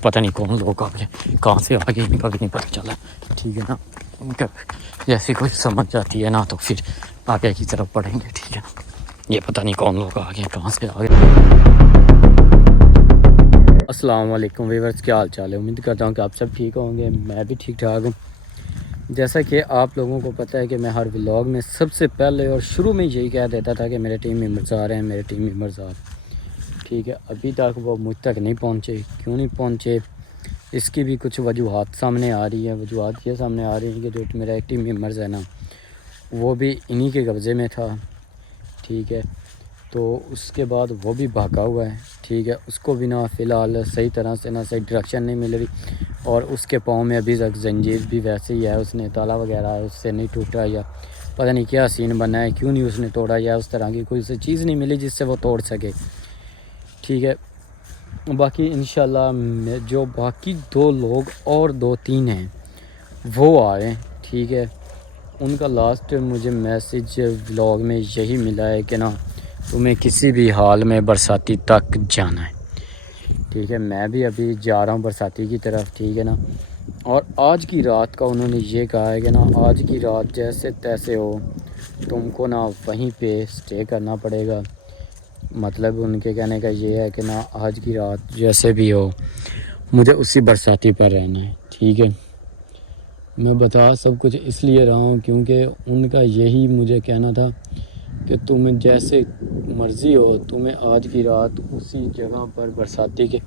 پتہ نہیں کون لوگ آ گئے، کہاں سے آ گئے ان کا بھی نہیں پتہ چلا، ٹھیک ہے نا. ان کا جیسے کوئی سمجھ جاتی ہے نا تو پھر آگے کی طرف پڑھیں گے، ٹھیک ہے نا. یہ پتہ نہیں کون لوگ آ گئے، کہاں سے آ گئے. السلام علیکم ویورز، کیا حال چال ہے؟ امید کرتا ہوں کہ آپ سب ٹھیک ہوں گے. میں بھی ٹھیک ٹھاک ہوں. جیسا کہ آپ لوگوں کو پتہ ہے کہ میں ہر ولاگ میں سب سے پہلے اور شروع میں یہی کہہ دیتا تھا کہ میرے ٹیم ممبرز آ رہے ہیں، میرے ٹیم ممبرز آ رہے ہیں. ٹھیک ہے، ابھی تک وہ مجھ تک نہیں پہنچے. کیوں نہیں پہنچے؟ اس کی بھی کچھ وجوہات سامنے آ رہی ہیں. وجوہات یہ سامنے آ رہی ہیں کہ جو میرا ایک ٹیم ممبرز ہے نا، وہ بھی انہی کے قبضے میں تھا. ٹھیک ہے، تو اس کے بعد وہ بھی بھاگا ہوا ہے. ٹھیک ہے، اس کو بھی نہ فی الحال صحیح طرح سے نہ صحیح ڈائریکشن نہیں مل رہی، اور اس کے پاؤں میں ابھی تک زنجیر بھی ویسے ہی ہے. اس نے تالا وغیرہ اس سے نہیں ٹوٹا، یا پتہ نہیں کیا سین بنا ہے، کیوں نہیں اس نے توڑا، یا اس طرح کی کوئی سے چیز نہیں ملی جس سے وہ توڑ سکے. ٹھیک ہے، باقی انشاءاللہ جو باقی دو لوگ اور 2-3 ہیں وہ آئے. ٹھیک ہے، ان کا لاسٹ مجھے میسیج ولاگ میں یہی ملا ہے کہ نا تمہیں کسی بھی حال میں برساتی تک جانا ہے. ٹھیک ہے، میں بھی ابھی جا رہا ہوں برساتی کی طرف. ٹھیک ہے نا، اور آج کی رات کا انہوں نے یہ کہا ہے کہ نا آج کی رات جیسے تیسے ہو تم کو نا وہیں پہ سٹے کرنا پڑے گا. مطلب ان کے کہنے کا یہ ہے کہ نا آج کی رات جیسے بھی ہو مجھے اسی برساتی پر رہنا ہے. ٹھیک ہے، میں بتا سب کچھ اس لیے رہا ہوں کیونکہ ان کا یہی مجھے کہنا تھا کہ تمہیں جیسے مرضی ہو تمہیں آج کی رات اسی جگہ پر برساتی کے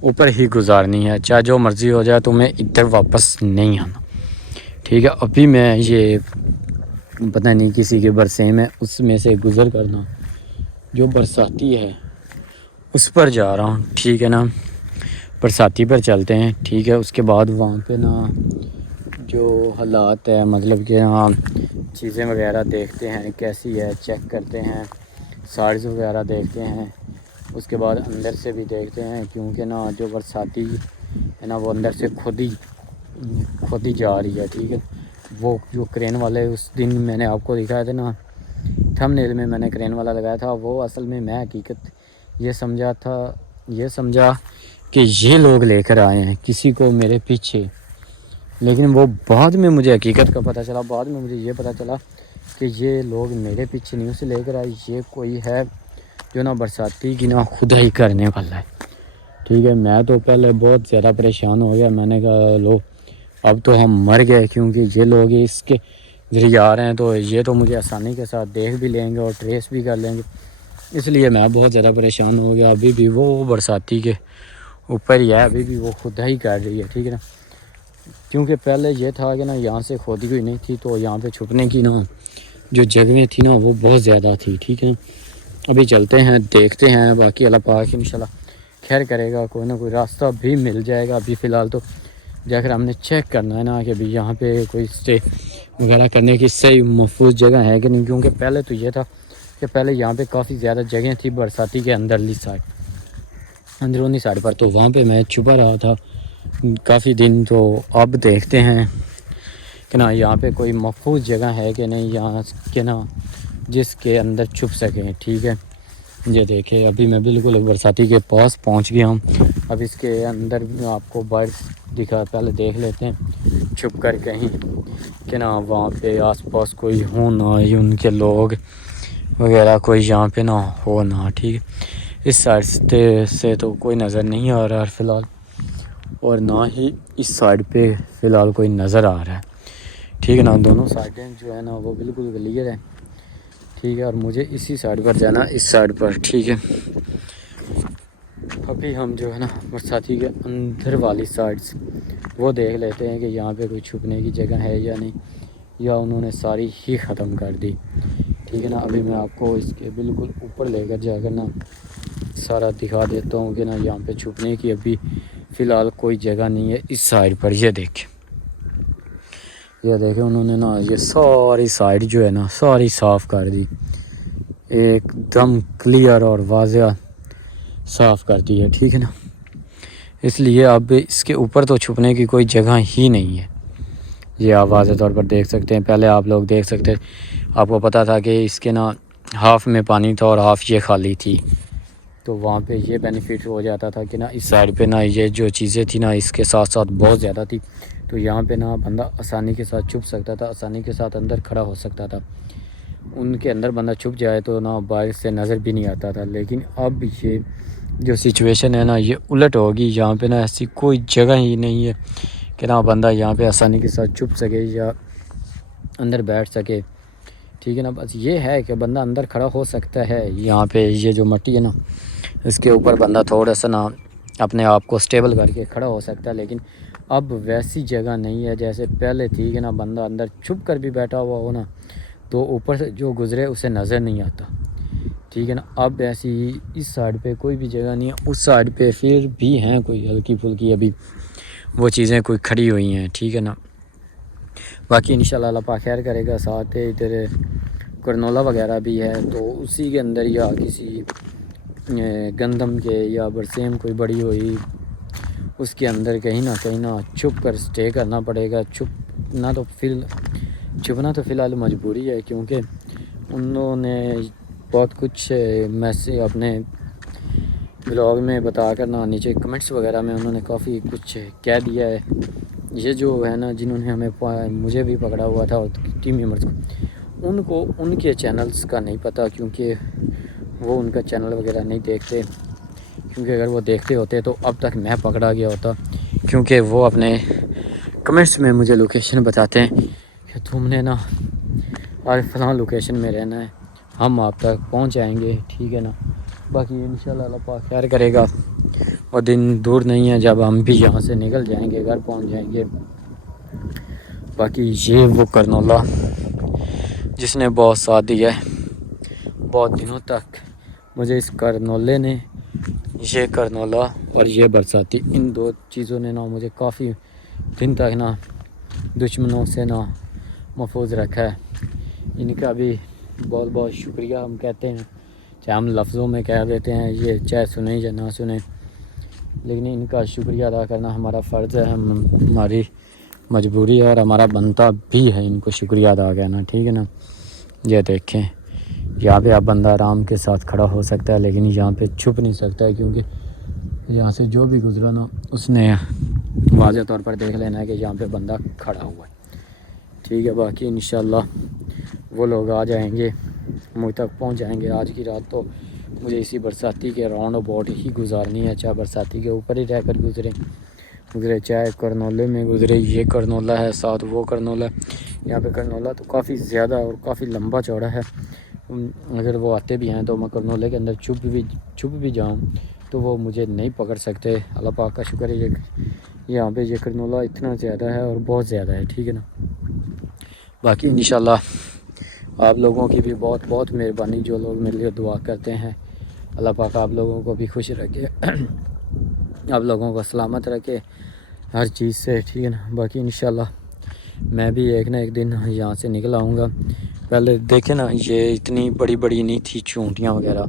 اوپر ہی گزارنی ہے، چاہے جو مرضی ہو جائے، تمہیں ادھر واپس نہیں آنا. ٹھیک ہے، ابھی میں یہ پتہ نہیں کسی کے برسے میں اس میں سے گزر کرنا جو برساتی ہے اس پر جا رہا ہوں. ٹھیک ہے نا، برساتی پر چلتے ہیں. ٹھیک ہے، اس کے بعد وہاں پہ نا جو حالات ہے، مطلب کہ ہاں چیزیں وغیرہ دیکھتے ہیں کیسی ہے، چیک کرتے ہیں، سائڈز وغیرہ دیکھتے ہیں. اس کے بعد اندر سے بھی دیکھتے ہیں کیونکہ نا جو برساتی ہے نا وہ اندر سے خود ہی جا رہی ہے. ٹھیک ہے، وہ جو کرین والے اس دن میں نے آپ کو دکھایا تھا نا تھمبنیل میں نے کرین والا لگایا تھا، وہ اصل میں حقیقت یہ سمجھا کہ یہ لوگ لے کر آئے ہیں کسی کو میرے پیچھے. لیکن وہ بعد میں مجھے حقیقت کا پتہ چلا، بعد میں مجھے یہ پتہ چلا کہ یہ لوگ میرے پیچھے نہیں اسے لے کر آئے، یہ کوئی ہے جو نا برساتی کی نا خدائی کرنے والا ہے. ٹھیک ہے، میں تو پہلے بہت زیادہ پریشان ہو گیا. میں نے کہا لو اب تو ہم مر گئے، کیونکہ یہ لوگ اس کے ذریعے آ رہے ہیں تو یہ تو مجھے آسانی کے ساتھ دیکھ بھی لیں گے اور ٹریس بھی کر لیں گے. اس لیے میں بہت زیادہ پریشان ہو گیا. ابھی بھی وہ برساتی کے اوپر ہی ہے، ابھی بھی وہ خدائی کر رہی ہے. ٹھیک ہے نا، کیونکہ پہلے یہ تھا کہ نا یہاں سے کھودی ہوئی نہیں تھی تو یہاں پہ چھپنے کی نا جو جگہیں تھی نا وہ بہت زیادہ تھی. ٹھیک ہے، ابھی چلتے ہیں دیکھتے ہیں. باقی اللہ پاک انشاءاللہ خیر کرے گا، کوئی نہ کوئی راستہ بھی مل جائے گا. ابھی فی الحال تو جا کر ہم نے چیک کرنا ہے نا کہ بھی یہاں پہ کوئی سٹے وغیرہ کرنے کی صحیح محفوظ جگہ ہے کہ نہیں. کیونکہ پہلے تو یہ تھا کہ پہلے یہاں پہ کافی زیادہ جگہیں تھی برساتی کے اندرونی سائڈ پر، تو وہاں پہ میں چھپا رہا تھا کافی دن. تو اب دیکھتے ہیں کہ نا یہاں پہ کوئی محفوظ جگہ ہے کہ نہیں یہاں کہ نا جس کے اندر چھپ سکیں. ٹھیک ہے، یہ دیکھیں ابھی میں بالکل برساتی کے پاس پہنچ گیا ہوں. اب اس کے اندر آپ کو برڈس دکھا، پہلے دیکھ لیتے ہیں چھپ کر کہیں کہ نا وہاں پہ آس پاس کوئی ہو نہ ہی ان کے لوگ وغیرہ کوئی یہاں پہ نہ ہو نہ. ٹھیک ہے، اس سائڈ سے تو کوئی نظر نہیں آ رہا فی الحال، اور نہ ہی اس سائڈ پہ فی الحال کوئی نظر آ رہا ہے. ٹھیک ہے نا، دونوں سائڈیں جو ہے نا وہ بالکل کلیئر ہے. ٹھیک ہے، اور مجھے اسی سائڈ پر جانا، اس سائڈ پر. ٹھیک ہے، ابھی ہم جو ہے نا برساتی کے اندر والی سائڈس وہ دیکھ لیتے ہیں کہ یہاں پہ کوئی چھپنے کی جگہ ہے یا نہیں، یا انہوں نے ساری ہی ختم کر دی. ٹھیک ہے نا، ابھی میں آپ کو اس کے بالکل اوپر لے کر جا کر نا سارا دکھا دیتا ہوں کہ نا یہاں پہ چھپنے کی ابھی فی الحال کوئی جگہ نہیں ہے اس سائڈ پر. یہ دیکھیں انہوں نے نا یہ ساری سائڈ جو ہے نا ساری صاف کر دی، ایک دم کلیئر اور واضح صاف کر دی ہے. ٹھیک ہے نا، اس لیے اب اس کے اوپر تو چھپنے کی کوئی جگہ ہی نہیں ہے. یہ آپ واضح طور پر دیکھ سکتے ہیں. پہلے آپ لوگ دیکھ سکتے، آپ کو پتہ تھا کہ اس کے نا ہاف میں پانی تھا اور ہاف یہ خالی تھی. تو وہاں پہ یہ بینیفٹ ہو جاتا تھا کہ نا اس سائڈ پہ نا یہ جو چیزیں تھیں نا اس کے ساتھ ساتھ بہت زیادہ تھی، تو یہاں پہ نا بندہ آسانی کے ساتھ چھپ سکتا تھا، آسانی کے ساتھ اندر کھڑا ہو سکتا تھا، ان کے اندر بندہ چھپ جائے تو نا باہر سے نظر بھی نہیں آتا تھا۔ لیکن اب یہ جو سچویشن ہے نا یہ الٹ ہوگی، یہاں پہ نا ایسی کوئی جگہ ہی نہیں ہے کہ نا بندہ یہاں پہ آسانی کے ساتھ چھپ سکے یا اندر بیٹھ سکے، ٹھیک ہے نا۔ بس یہ ہے کہ بندہ اندر کھڑا ہو سکتا ہے، یہاں پہ یہ جو مٹی ہے نا اس کے اوپر بندہ تھوڑا سا نا اپنے آپ کو سٹیبل کر کے کھڑا ہو سکتا ہے، لیکن اب ویسی جگہ نہیں ہے جیسے پہلے تھی کہ نا بندہ اندر چھپ کر بھی بیٹھا ہوا ہو نا تو اوپر سے جو گزرے اسے نظر نہیں آتا، ٹھیک ہے نا۔ اب ایسی اس سائڈ پہ کوئی بھی جگہ نہیں ہے، اس سائڈ پہ پھر بھی ہیں کوئی ہلکی پھلکی ابھی وہ چیزیں کوئی کھڑی ہوئی ہیں، ٹھیک ہے نا۔ باقی انشاءاللہ اللہ پاک خیر کرے گا۔ ساتھ ادھر کرنولا وغیرہ بھی ہے، تو اسی کے اندر یا کسی گندم کے یا برسیم کوئی بڑی ہوئی اس کے اندر کہیں نہ چھپ کر سٹے کرنا پڑے گا۔ چھپنا تو فی الحال مجبوری ہے، کیونکہ انہوں نے بہت کچھ میسج اپنے بلاگ میں بتا کر نا نیچے کمنٹس وغیرہ میں انہوں نے کافی کچھ کہہ دیا ہے۔ یہ جو ہے نا جنہوں نے مجھے بھی پکڑا ہوا تھا اور ٹیم ممبرس کو ان کے چینلز کا نہیں پتہ، کیونکہ وہ ان کا چینل وغیرہ نہیں دیکھتے، کیونکہ اگر وہ دیکھتے ہوتے تو اب تک میں پکڑا گیا ہوتا، کیونکہ وہ اپنے کمنٹس میں مجھے لوکیشن بتاتے ہیں کہ تم نے نا آج فلاں لوکیشن میں رہنا ہے، ہم آپ تک پہنچ جائیں گے، ٹھیک ہے نا۔ باقی انشاءاللہ اللہ پاک خیر کرے گا، اور دن دور نہیں ہے جب ہم بھی یہاں سے نکل جائیں گے، گھر پہنچ جائیں گے۔ باقی یہ وہ کرنولا جس نے بہت ساتھ دیا ہے بہت دنوں تک مجھے، اس کرنولے نے، یہ کرنولا اور یہ برساتی، ان دو چیزوں نے نا مجھے کافی دن تک نا دشمنوں سے نا محفوظ رکھا ہے۔ ان کا بھی بہت بہت شکریہ ہم کہتے ہیں، چاہے ہم لفظوں میں کہہ دیتے ہیں یہ، چاہے سنیں یا نہ سنیں، لیکن ان کا شکریہ ادا کرنا ہمارا فرض ہے، ہماری مجبوری ہے، اور ہمارا بنتا بھی ہے ان کو شکریہ ادا کرنا، ٹھیک ہے نا۔ یہ دیکھیں یہاں پہ اب بندہ آرام کے ساتھ کھڑا ہو سکتا ہے، لیکن یہاں پہ چھپ نہیں سکتا ہے، کیونکہ یہاں سے جو بھی گزرا نا اس نے واضح طور پر دیکھ لینا ہے کہ یہاں پہ بندہ کھڑا ہوا ہے، ٹھیک ہے۔ باقی انشاءاللہ وہ لوگ آ جائیں گے، مجھ تک پہنچ جائیں گے۔ آج کی رات تو مجھے اسی برساتی کے راؤنڈ اباؤٹ ہی گزارنی ہے، چاہے برساتی کے اوپر ہی رہ کر گزرے چاہے کرنولے میں گزرے۔ یہ کرنولا ہے، ساتھ وہ کرنولا ہے، یہاں پہ کرنولا تو کافی زیادہ اور کافی لمبا چوڑا ہے، اگر وہ آتے بھی ہیں تو میں کرنولے کے اندر چھپ بھی جاؤں تو وہ مجھے نہیں پکڑ سکتے۔ اللہ پاک کا شکر ہے یہاں پہ یہ کرنولا اتنا زیادہ ہے اور بہت زیادہ ہے، ٹھیک ہے نا۔ باقی انشاءاللہ آپ لوگوں کی بھی بہت بہت مہربانی، جو لوگ میرے لیے دعا کرتے ہیں، اللہ پاک آپ لوگوں کو بھی خوش رکھے، آپ لوگوں کو سلامت رکھے ہر چیز سے، ٹھیک ہے نا۔ باقی انشاءاللہ میں بھی ایک نہ ایک دن یہاں سے نکل آؤں گا۔ پہلے دیکھیں نا یہ اتنی بڑی بڑی نہیں تھی چونٹیاں وغیرہ،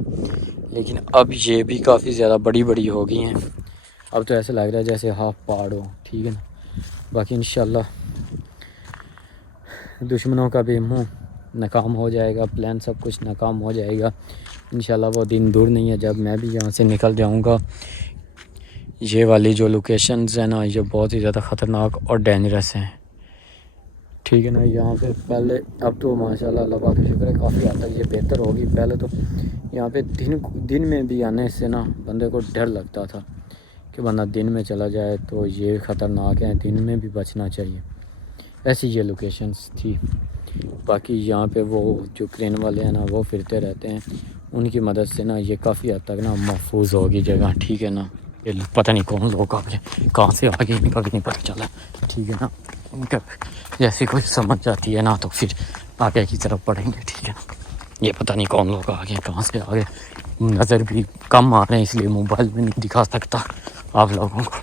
لیکن اب یہ بھی کافی زیادہ بڑی بڑی ہو گئی ہیں، اب تو ایسا لگ رہا ہے جیسے ہاف پہاڑ ہو، ٹھیک ہے نا۔ باقی انشاءاللہ دشمنوں کا بھی منہ ناکام ہو جائے گا، پلان سب کچھ ناکام ہو جائے گا انشاءاللہ۔ وہ دن دور نہیں ہے جب میں بھی یہاں سے نکل جاؤں گا۔ یہ والی جو لوکیشنز ہیں نا یہ بہت ہی زیادہ خطرناک اور ڈینجرس ہیں، ٹھیک ہے نا۔ یہاں پہ پہلے، اب تو ماشاءاللہ اللہ پاک کا شکر ہے کافی حد تک یہ بہتر ہوگی۔ پہلے تو یہاں پہ دن میں بھی آنے سے نا بندے کو ڈر لگتا تھا کہ بندہ دن میں چلا جائے تو یہ خطرناک ہے، دن میں بھی بچنا چاہیے، ایسی یہ لوکیشنز تھی۔ باقی یہاں پہ وہ جو کرین والے ہیں نا وہ پھرتے رہتے ہیں، ان کی مدد سے نا یہ کافی حد تک نا محفوظ ہوگی جگہ، ٹھیک ہے نا۔ یہ پتہ نہیں کون لوگ آگے کہاں سے آگے، ان کا بھی نہیں پتہ چلا، ٹھیک ہے نا۔ ان کا جیسی کوئی سمجھ جاتی ہے نا تو پھر آگے کی طرف پڑھیں گے، ٹھیک ہے نا۔ یہ پتہ نہیں کون لوگ آگے کہاں سے آگے، نظر بھی کم آ رہے ہیں اس لیے موبائل میں نہیں دکھا سکتا آپ لوگوں کو۔